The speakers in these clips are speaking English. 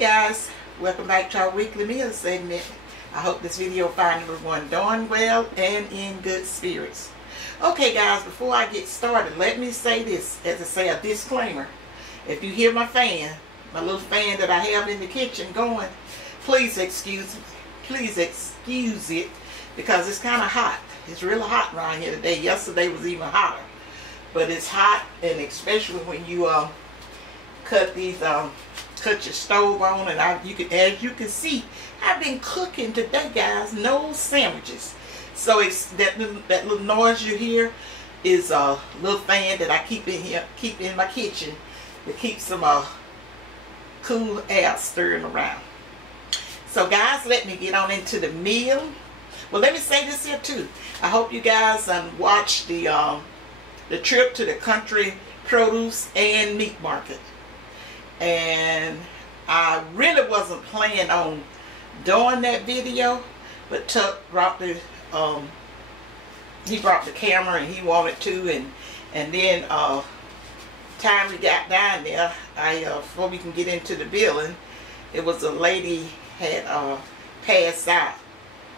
guys, welcome back to our weekly meal segment. I hope this video finds everyone doing well and in good spirits. Okay guys, before I get started, let me say this, as I say, a disclaimer. If you hear my fan, my little fan that I have in the kitchen going, please excuse it, because it's kind of hot. It's really hot around here today. Yesterday was even hotter, but it's hot, and especially when you cut your stove on, and as you can see, I've been cooking today, guys. No sandwiches. So it's that little noise you hear is a little fan that I keep in my kitchen to keep some cool air stirring around. So guys, let me get on into the meal. Well, let me say this here too. I hope you guys watched the trip to the country produce and meat market. And I really wasn't planning on doing that video, but Tuck brought the camera, and he wanted to, and then time we got down there, before we can get into the building, it was a lady had passed out.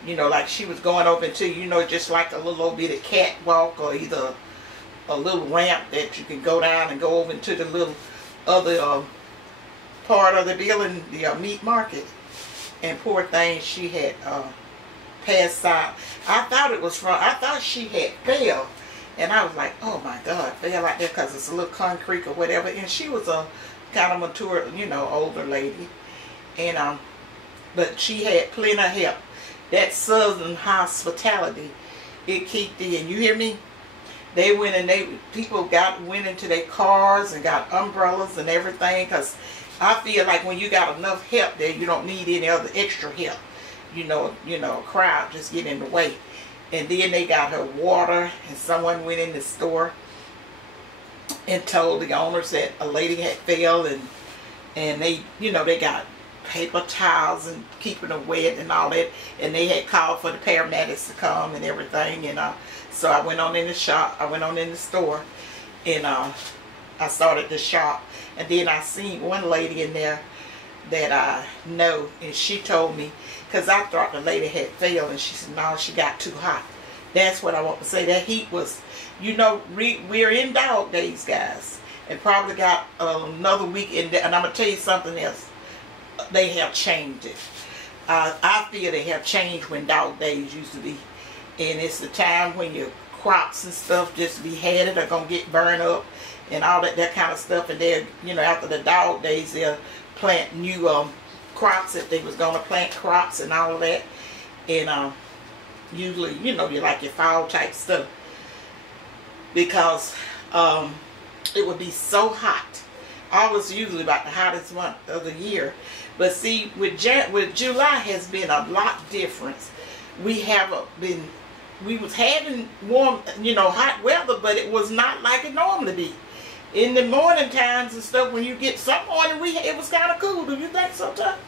You know, like she was going over into, you know, just like a little old bit of catwalk, or either a little ramp that you can go down and go over into the little other part of the building, the meat market. And poor thing, she had passed out. I thought she had fell, and I was like, oh my God, fell out there because it's a little concrete or whatever. And she was a kind of mature, you know, older lady, and but she had plenty of help. That Southern hospitality, it kicked in. You hear me? They went and people went into their cars and got umbrellas and everything, because I feel like when you got enough help there, you don't need any other extra help. You know, a crowd just get in the way. And then they got her water, and someone went in the store and told the owners that a lady had fell, and they, you know, they got paper towels and keeping her wet and all that, and they had called for the paramedics to come and everything. And so I went on in the store, and I started to shop. And then I seen one lady in there that I know, and she told me, because I thought the lady had failed, and she said, no, she got too hot. That's what I want to say. That heat was, you know, we're in dog days, guys, and probably got another week in there. And I'm going to tell you something else. They have changed it. I feel they have changed when dog days used to be. And it's the time when your crops and stuff just be headed are going to get burned up and all that kind of stuff. And they're, you know, after the dog days, they'll plant new crops if they was going to plant crops and all of that. And usually, you know, you like your fall type stuff, because it would be so hot. Always usually about the hottest month of the year. But see, with July has been a lot different. We was having warm, you know, hot weather, but it was not like it normally be. In the morning times and stuff, when you get some morning, it was kind of cool. Do you think so, Tuck?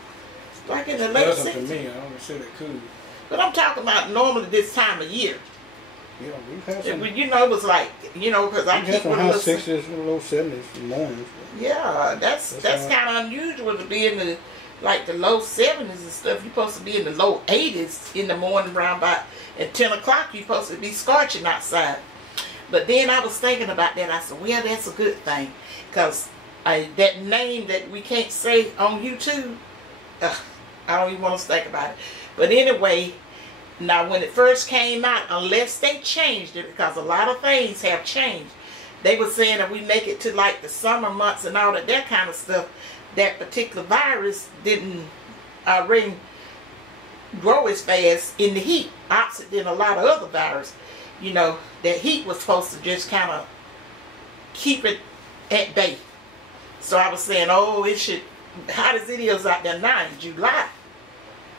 Like in the late 60s? To me, I don't consider it cool. But I'm talking about normally this time of year. Yeah, we've had some. You know, it was like, you know, because I keep high 60s and low 70s in the morning. Yeah, that's kind of unusual to be in the low 70s and stuff. You're supposed to be in the low 80s in the morning, around about at 10 o'clock. You're supposed to be scorching outside. But then I was thinking about that. I said, well, that's a good thing, because that name that we can't say on YouTube, I don't even want to think about it. But anyway, now when it first came out, unless they changed it, because a lot of things have changed, they were saying that we make it to like the summer months and all that kind of stuff, that particular virus didn't grow as fast in the heat, opposite than a lot of other viruses. You know, that heat was supposed to just kind of keep it at bay. So I was saying, oh, it should, hot as it is out there now in July,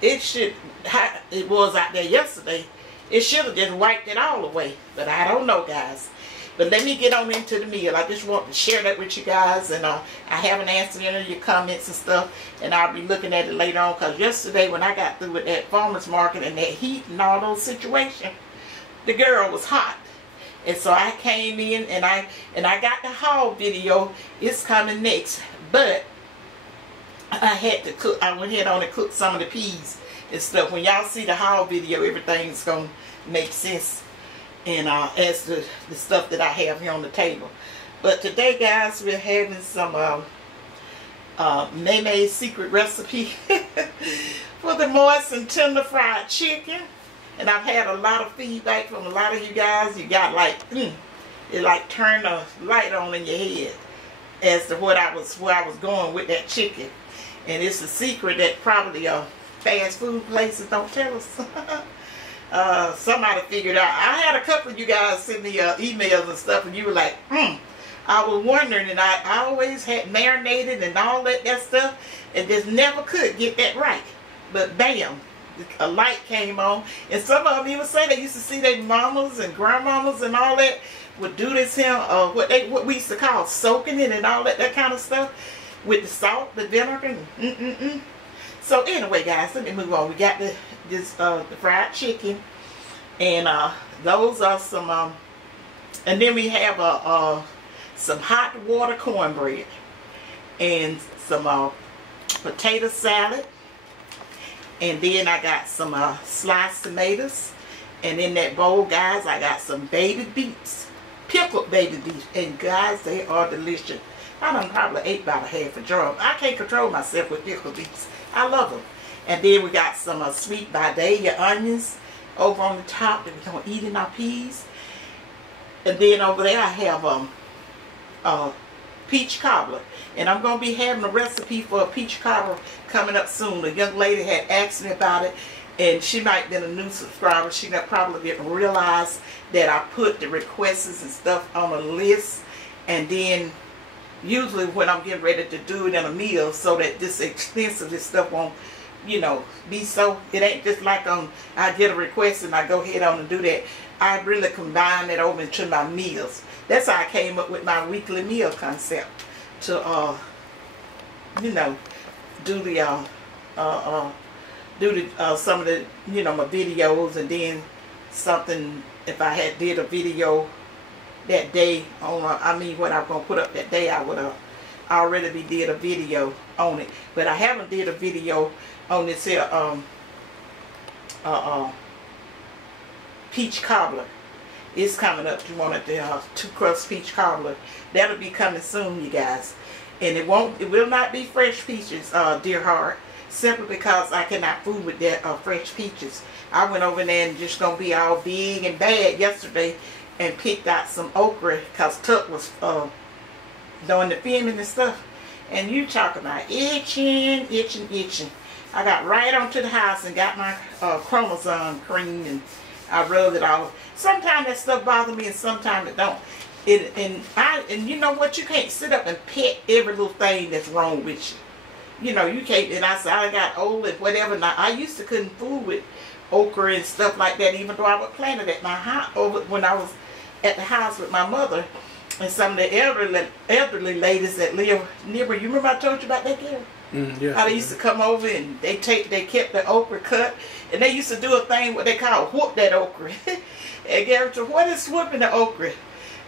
it was out there yesterday, it should have just wiped it all away. But I don't know, guys. But let me get on into the meal. I just want to share that with you guys, and I haven't answered any of your comments and stuff, and I'll be looking at it later on, because yesterday when I got through with that farmer's market and that heat and all those situations, the girl was hot. And so I came in, and I got the haul video. It's coming next. But I had to cook. I went ahead on and cooked some of the peas and stuff. When y'all see the haul video, everything's gonna make sense. And as the stuff that I have here on the table. But today, guys, we're having some May's secret recipe for the moist and tender fried chicken. And I've had a lot of feedback from a lot of you guys. You got like, it like turned a light on in your head as to where I was going with that chicken. And it's a secret that probably fast food places don't tell us. Somebody figured out. I had a couple of you guys send me emails and stuff, and you were like, I was wondering, and I always had marinated and all that stuff, and just never could get that right. But bam, a light came on, and some of them even say they used to see their mamas and grandmamas and all that would do this here, what we used to call soaking it and all that kind of stuff with the salt, the vinegar. So anyway, guys, let me move on. We got the fried chicken, and those are some, and then we have some hot water cornbread and some potato salad. And then I got some sliced tomatoes. And in that bowl, guys, I got some baby beets. Pickled baby beets. And guys, they are delicious. I done probably ate about a half a jar. I can't control myself with pickled beets. I love them. And then we got some sweet Vidalia onions over on the top that we're going to eat in our peas. And then over there I have peach cobbler. And I'm going to be having a recipe for a peach cobbler coming up soon. A young lady had asked me about it, and she might have been a new subscriber. She probably didn't realize that I put the requests and stuff on a list, and then usually when I'm getting ready to do it in a meal, so that this expensive stuff won't, you know, be so, it ain't just like I get a request and I go ahead on and do that. I really combine it over into my meals. That's how I came up with my weekly meal concept, to you know, do the some of the, you know, my videos, and then something, if I had did a video that day on what I'm gonna put up that day, I would already did a video on it. But I haven't did a video on this here peach cobbler. It's coming up. You want the 2 crust peach cobbler. That'll be coming soon, you guys. And it will not be fresh peaches, dear heart, simply because I cannot fool with that fresh peaches. I went over there and just gonna be all big and bad yesterday and picked out some okra, because Tuck was doing the filming and stuff. And you talking about itching. I got right onto the house and got my chromosome cream, and I rubbed it all. Sometimes that stuff bothers me and sometimes it don't. And you know what? You can't sit up and pet every little thing that's wrong with you. You know, you can't. And I said, I got old and whatever. Now, I used to couldn't fool with okra and stuff like that, even though I would plant it at my house when I was at the house with my mother and some of the elderly ladies that live nearby. You remember I told you about that, Gary? Yeah. How they used to come over and they kept the okra cut, and they used to do a thing what they call whoop that okra. And Gary said, what is whooping the okra?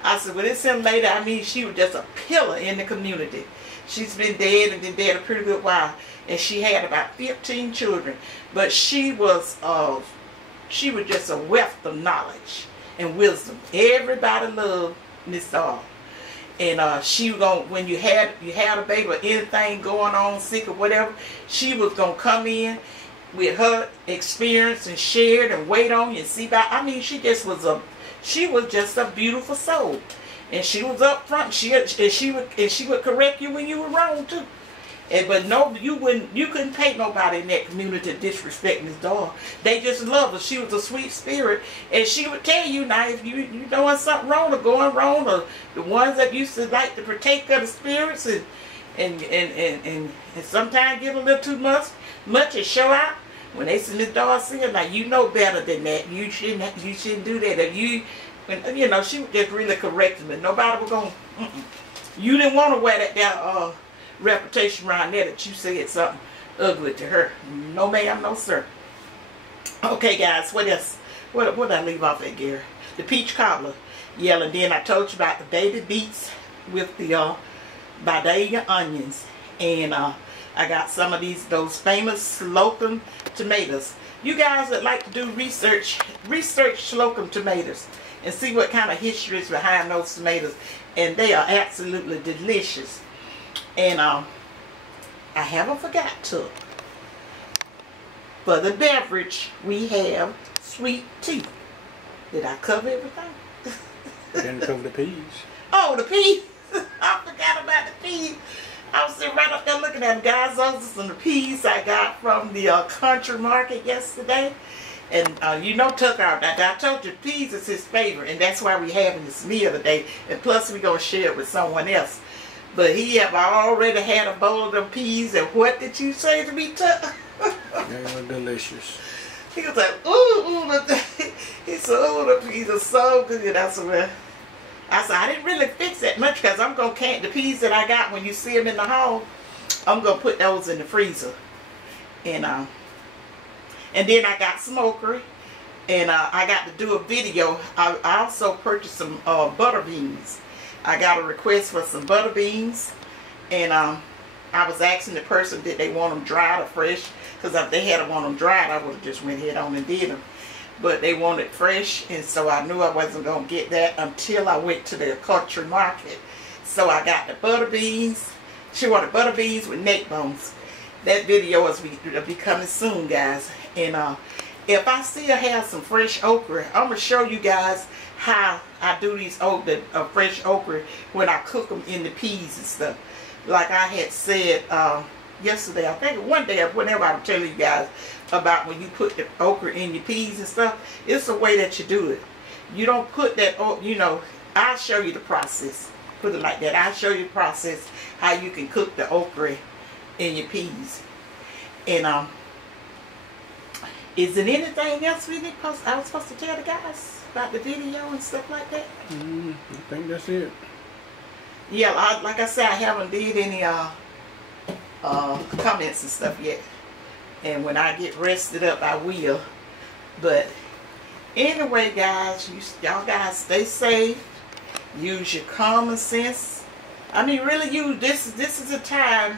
I said, well, this young lady, I mean, she was just a pillar in the community. She's been dead and been dead a pretty good while, and she had about 15 children. But she was just a wealth of knowledge and wisdom. Everybody loved Miss Doll. And she was gonna, when you had a baby or anything going on, sick or whatever, she was gonna come in with her experience and share it and wait on you and see about. I mean, she was just a beautiful soul, and she was up front. She would correct you when you were wrong too. But no, you couldn't pay nobody in that community to disrespect Miss Doll. They just loved her. She was a sweet spirit, and she would tell you now if you doing something wrong or going wrong, or the ones that used to like to partake of the spirits and sometimes get a little too much and show out. When they see Miss Doll singing, now you know better than that. You shouldn't do that. If you know, she was just really correcting me. Nobody was going. You didn't want to wear that reputation around there that you said something ugly to her. No ma'am, no sir. Okay guys, what else? What did I leave off at, Gary? The peach cobbler. Yeah, and then I told you about the baby beets with the Vidalia onions. And I got some of those famous Slocum tomatoes. You guys that like to do research Slocum tomatoes and see what kind of history is behind those tomatoes. And they are absolutely delicious. And I haven't forgot to. For the beverage, we have sweet tea. Did I cover everything? Didn't cover the peas. Oh, the peas. I forgot about the peas. I was sitting right up there looking at them, guys. Those are some of the peas I got from the country market yesterday. And you know Tucker, I told you peas is his favorite. And that's why we having this meal today. And plus we going to share it with someone else. But he have already had a bowl of them peas. And what did you say to me, Tucker? They were delicious. He was like, ooh, he said, oh, the peas are so good. I said, I didn't really fix that much because I'm going to can the peas that I got when you see them in the hall. I'm going to put those in the freezer. And then I got smokery. And I got to do a video. I also purchased some butter beans. I got a request for some butter beans. And I was asking the person, did they want them dried or fresh? Because if they had want them dried, I would have just went ahead on and did them. But they wanted fresh, and so I knew I wasn't going to get that until I went to the country market. So I got the butter beans. She wanted butter beans with neck bones. That video will be coming soon, guys. And if I still have some fresh okra, I'm going to show you guys how I do these fresh okra when I cook them in the peas and stuff. Like I had said yesterday, I think one day, whenever I'm telling you guys about when you put the okra in your peas and stuff, it's the way that you do it. You don't put that, you know, I'll show you the process. Put it like that. I'll show you the process how you can cook the okra in your peas. And is there anything else I was supposed to tell the guys about the video and stuff like that? I think that's it. Yeah, like I said, I haven't did any comments and stuff yet. And when I get rested up, I will. But anyway, guys, y'all guys stay safe. Use your common sense. I mean, really, this is a time.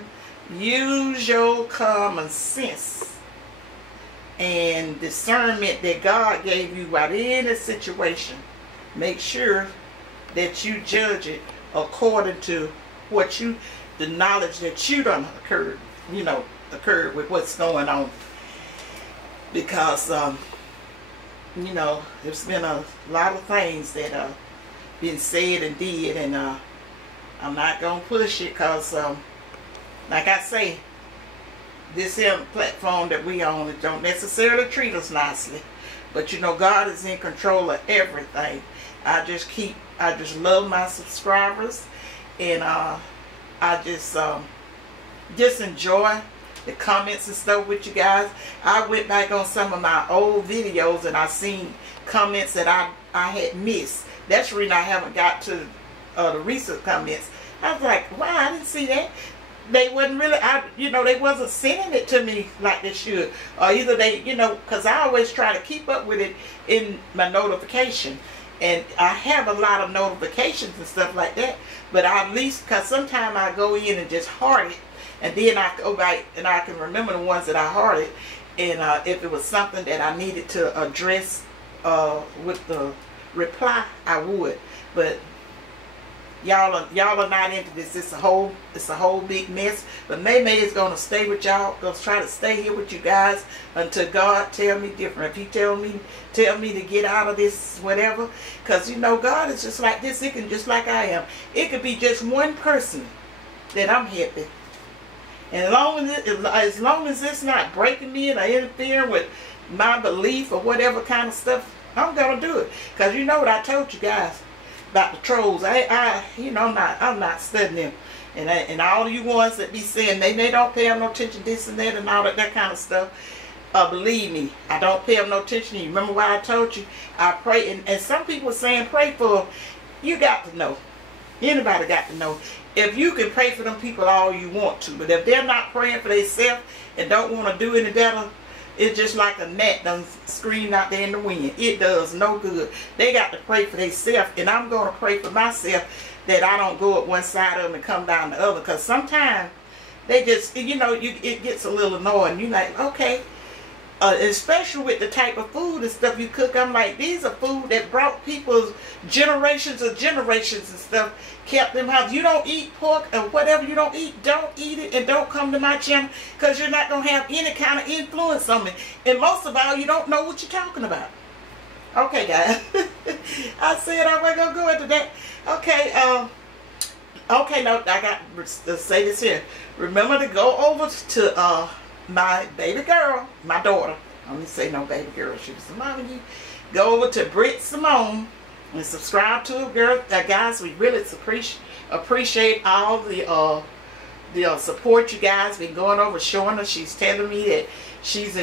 Use your common sense and discernment that God gave you about any situation. Make sure that you judge it according to the knowledge that you done occurred with what's going on. Because you know, there's been a lot of things that been said and did, and I'm not gonna push it because like I say, this here platform that we own, it don't necessarily treat us nicely, but you know, God is in control of everything. I just love my subscribers, and I just enjoy the comments and stuff with you guys. I went back on some of my old videos and I seen comments that I had missed. That's the reason I haven't got to the recent comments. I was like, wow, I didn't see that. They wasn't really, they wasn't sending it to me like they should. Or either they, because I always try to keep up with it in my notification. And I have a lot of notifications and stuff like that. But at least, because sometimes I go in and just heart it. And then I go back and I can remember the ones that I hearted. And if it was something that I needed to address with the reply, I would. But y'all are not into this. It's a whole big mess. But May is gonna stay with y'all. Gonna try to stay here with you guys until God tell me different. If He tell me to get out of this, whatever. Because God is just like this. It can just like I am. It could be just one person that I'm happy. And as long as it's not breaking me or interfering with my belief or whatever kind of stuff, I'm gonna do it. Because you know what I told you guys about the trolls. I'm not studying them. And all of you ones that be saying they don't pay them no attention, this and that and all that kind of stuff. Believe me, I don't pay them no attention. You remember why I told you? I pray, and some people saying pray for. You got to know. Anybody got to know. If you can pray for them people all you want to, but if they're not praying for themselves and don't want to do any better, it's just like a gnat done screamed out there in the wind. It does no good. They got to pray for themselves, and I'm going to pray for myself that I don't go up one side of them and come down the other. Because sometimes they just, you know, it gets a little annoying. You're like, okay. Especially with the type of food and stuff you cook. I'm like, these are food that brought people generations and stuff, kept them out. You don't eat pork or whatever you don't eat it, and don't come to my channel, because you're not going to have any kind of influence on me. And most of all, you don't know what you're talking about. Okay, guys. I said I wasn't going to go into that. Okay, okay, no, I got to say this here. Remember to go over to my baby girl, my daughter. I don't say no baby girl. She was a mom of you. Go over to Britt Symone and subscribe to her, girl. Guys, we really appreciate all the support you guys been going over, showing her. She's telling me that she's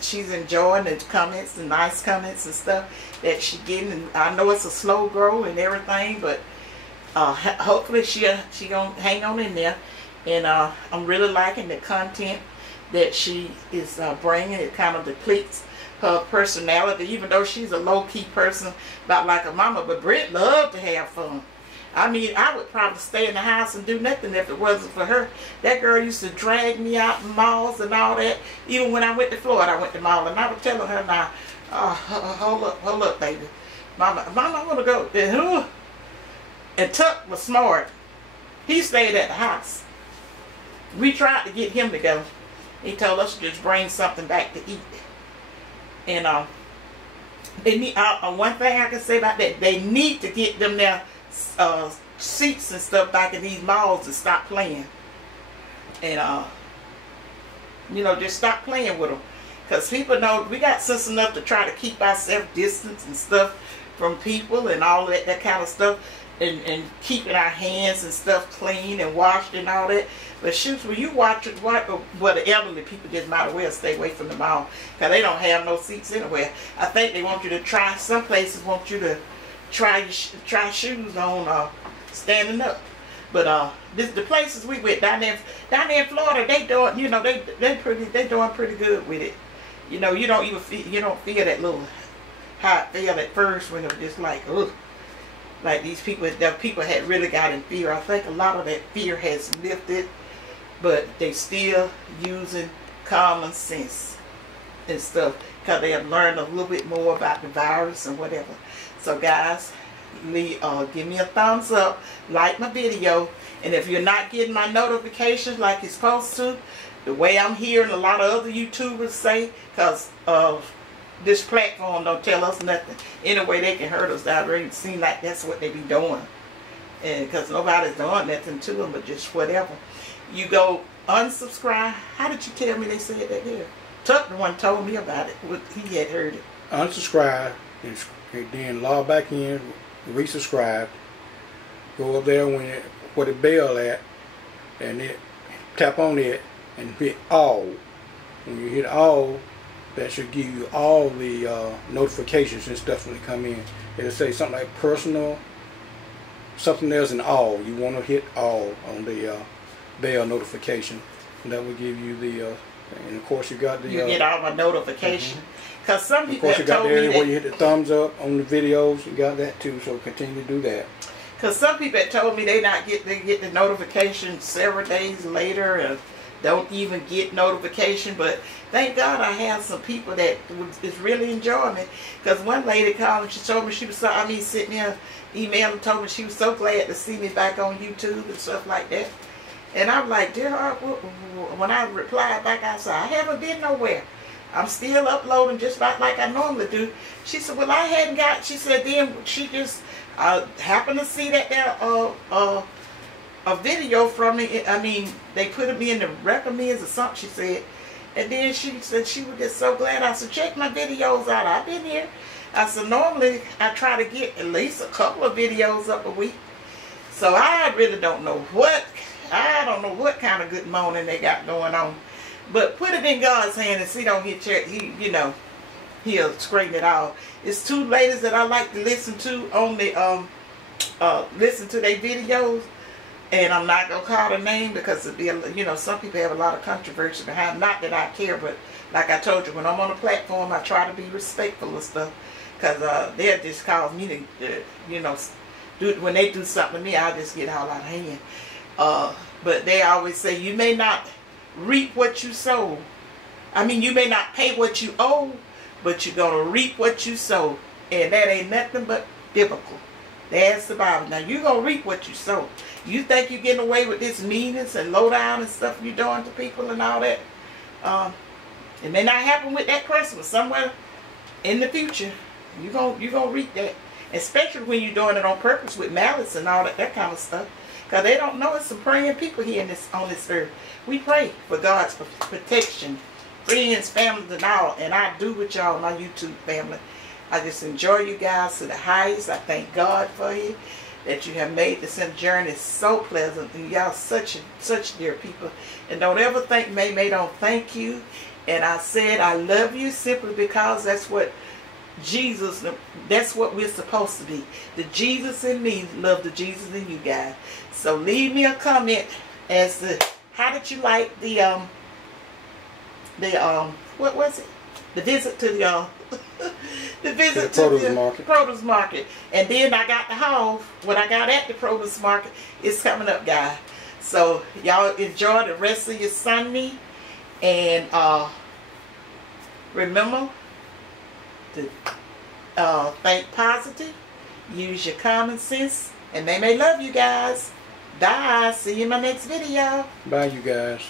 she's enjoying the comments, and nice comments and stuff that she getting. And I know it's a slow grow and everything, but hopefully she gonna hang on in there. And I'm really liking the content that she is bringing. It kind of depletes her personality, even though she's a low-key person, about like a mama. But Britt loved to have fun. I mean, I would probably stay in the house and do nothing if it wasn't for her. That girl used to drag me out in malls and all that. Even when I went to Florida, I went to mall, and I was telling her, now, hold up, baby. Mama, I want to go. And Tuck was smart. He stayed at the house. We tried to get him to go. He told us to just bring something back to eat. And one thing I can say about that, they need to get them their seats and stuff back in these malls and stop playing. And you know, just stop playing with them, because people know we got sense enough to try to keep ourselves distance and stuff from people and all that kind of stuff, and keeping our hands and stuff clean and washed and all that. But shoot, when you watch it, well, the elderly people just might as well stay away from the mall, because they don't have no seats anywhere. I think they want you to try, some places want you to try shoes on standing up. But the places we went down there in Florida, they doing, you know, they doing pretty good with it. You know, you don't feel that little how it felt at first, when it was just like, ugh. Like these people, the people had really got in fear. I think a lot of that fear has lifted, but they still using common sense and stuff, because they have learned a little bit more about the virus and whatever. So guys, give me a thumbs up, like my video, and if you're not getting my notifications like you're supposed to, the way I'm hearing a lot of other YouTubers say, because this platform don't tell us nothing. Anyway, they can hurt us. I already seem like that's what they be doing. And because nobody's doing nothing to them, but just whatever. You go unsubscribe. How did you tell me they said that here? Tuck the one told me about it. He had heard it. Unsubscribe, and then log back in, resubscribe. Go up there where the bell at, and tap on it and hit all. When you hit all, that should give you all the notifications and stuff when they come in. It'll say something like personal, something else, and all. You want to hit all on the bell notification, and that will give you the and of course you got the, you get all my notification. Because some people have told me that, where you hit the thumbs up on the videos, you got that too, so continue to do that. Because some people have told me they get the notification several days later, and don't even get notification. But thank God I have some people that is really enjoying it. Because one lady called and she told me she was so, sitting there emailing, told me she was so glad to see me back on YouTube and stuff like that. And I'm like, dear heart, when I replied back, I said, I haven't been nowhere. I'm still uploading just like I normally do. She said, well, I hadn't got, she said, then she just happened to see that there a video from me. I mean, they put me in the recommends or something, she said. And then she said she was just so glad. I said, check my videos out. I've been here. I said, normally I try to get at least a couple of videos up a week. So I really don't know what kind of good morning they got going on. But put it in God's hand and see, don't hit your, he'll screen it all. It's two ladies that I like to listen to on the, listen to their videos. And I'm not going to call the name because it'd be, some people have a lot of controversy behind. Not that I care, but like I told you, when I'm on a platform, I try to be respectful of stuff. Because they'll just cause me to, when they do something to me, I'll just get all out of hand. But they always say you may not reap what you sow. I mean, you may not pay what you owe, but you're going to reap what you sow. And that ain't nothing but biblical. That's the Bible. Now, you're going to reap what you sow. You think you're getting away with this meanness and low down and stuff you're doing to people and all that. It may not happen with that Christmas. Somewhere in the future, you're gonna reap that. Especially when you're doing it on purpose with malice and all that kind of stuff. Because they don't know it's some praying people here on this earth. We pray for God's protection, friends, families, and all. And I do with y'all, my YouTube family. I just enjoy you guys to the highest. I thank God for you, that you have made this journey so pleasant. And y'all such dear people. And don't ever think May don't thank you. And I said I love you simply because that's what Jesus, that's what we're supposed to be. The Jesus in me love the Jesus in you guys. So leave me a comment as to how did you like the what was it? The visit to the the visit to the produce market. And then I got the haul. What I got at the produce market is coming up, guys. So y'all enjoy the rest of your Sunday. And remember to think positive, use your common sense, and they may love you guys. Bye. See you in my next video. Bye, you guys.